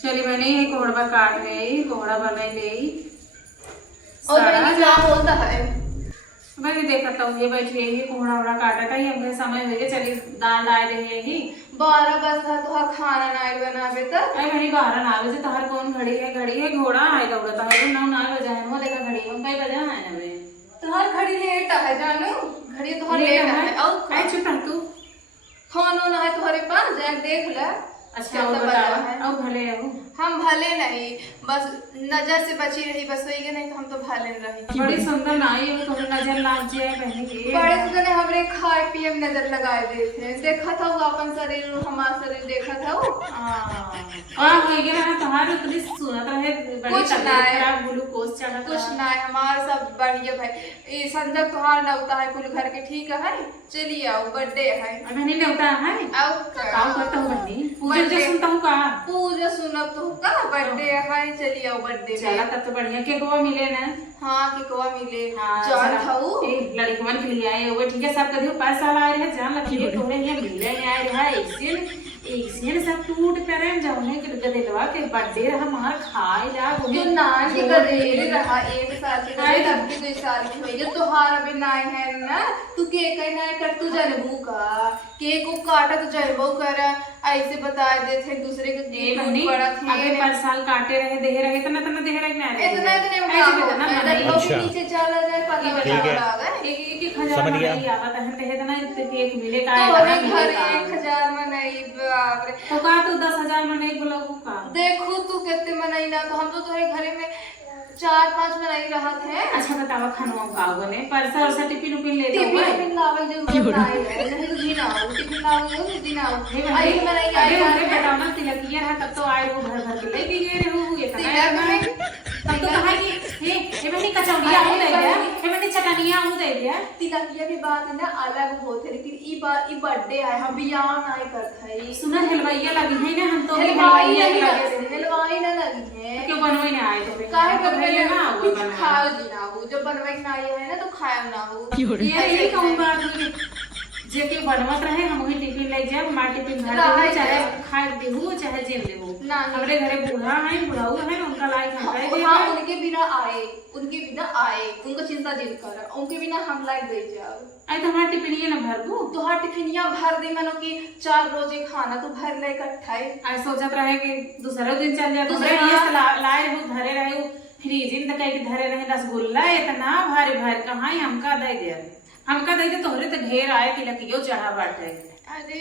चली मैंने ये कोहड़ा काट गई, कोहड़ा बना गई और बड़ी क्या होता है। भाई देखा था ये बैठी है कोहड़ा वोड़ा काटा था ये हमके समय हो गया चली दाल डाल देगी 12 बजे तो खाना नहीं बनावे तो अरे मेरी 12 ना बजे तहर कौन घड़ी है घोड़ा आए दौड़ता है 9 बजे है वो देखा घड़ी हम कई बजे आए ना वे तुम्हार घड़ी लेट है जानू घड़ी तो लेट है और आई चुप रह तू फोन ना है तुम्हारे पास जाके देख ले। अच्छा और बताओ अब भले हो हम भले नहीं बस नजर से बची रही बस वही नहीं तो हम तो भले रही। बड़ी सुंदर नाई है तुम्हें नजर लाग जाए पहले के बड़े सुंदर ने हमरे खाए पिए में नजर लगाए देते देखा था वो अपन शरीर हमारा शरीर देखा था वो हां हो गया ना तुम्हारे उतनी सुनत रहे बड़ी तबीयत खराब ग्लूकोज चढ़ा कुछ ना है हमारा सब बढ़िया भाई ये संजय तुम्हारा नौता है कुल घर के ठीक है चलिए आओ बर्थडे है अभी नहीं होता है आओ काम करता हूं बन्नी पूजा सुनता हूं का पूजा सुनब तो का बर्थडे है चलिए आओ बर्थडे चला तब तो बढ़िया केक वो मिले ना हां केकवा मिले जान थाऊ ए लड़कवन के लिए आए वो ठीक है सब कदियो 5 साल आए रहे जान लगी तोरे यहाँ मिले आए रहा एक से सब टूट करे जाने के गदेलवा के बर्थडे रहा मार खाए ला वो जो नान के गदेले रहा एक साल के गदेले तब के 2 साल की हुई जो तोहार अभी नाय है ना तू केक है नाय कर तू जानबू का केक को काटा तो जानबो कर ऐसे बता देते दूसरे के केक बड़ा थे अबे 5 साल काटे रहे दे रहे तना दे रहे ना इतना इतने नीचे चला जाए पता लगा एक 1000 में नहीं आवत है ते इतना केक मिले का घर 1000 में नहीं बाप रे तो का तू 10,000 में नहीं बुलाऊ का देखो तू कितने मनाई ना तो हम तो तुम्हारे घरे में 4-5 मनाई रहा थे। अच्छा बतावा खानवा का बने परसा और टिफिन उपिन ले दो टिफिन लावल जो बनाए है नहीं तो दिन आओ टिफिन लावल जो दिन आओ आई मनाई अरे अरे बताओ ना तिलकिया रहा तब तो आए वो घर घर के लेके गए रहे हो ये तब तो कहा कि हे बहनी कचौड़िया हो दे दिया हे बहनी चटनिया हो दे दिया तिलकिया की बात ना अलग होते लेकिन ई बात ई बर्थडे है हम बियाह नहीं करत है सुना हलवाइया लगी है ना हम तो हलवाई ना लगी है क्यों बनवाई ना आए तो काहे बनवाई ना वो बनवाई खाओ जी ना हो जब बनवाई ना आए है ना तो खाओ ना हो ये कहूं बात हुई जे के बनवत रहे हम वही टिफिन ले जाए मार टिफिन भर दे चाहे खाए देहू चाहे जेल देहू हमरे घरे बूढ़ा है बुढ़ाऊ है उनका लायक हम कह दे हां उनके बिना आए उनको चिंता जिन कर उनके बिना हम लायक दे जाओ आई तो हमार टिफिनिया ना भर दू तो हर टिफिनिया भर दे मानो कि 4 रोजे खाना तो भर ले इकट्ठा है आई सोचत रहे कि दूसरे दिन चल जाए दूसरे ये लाए हो धरे रहे फ्रिज में तक के धरे रहे रसगुल्ला इतना भारी भारी कहां हमका दे दे हमका दे दे तोहरे तो ढेर आए तिलकियो चढ़ा बाटे। अरे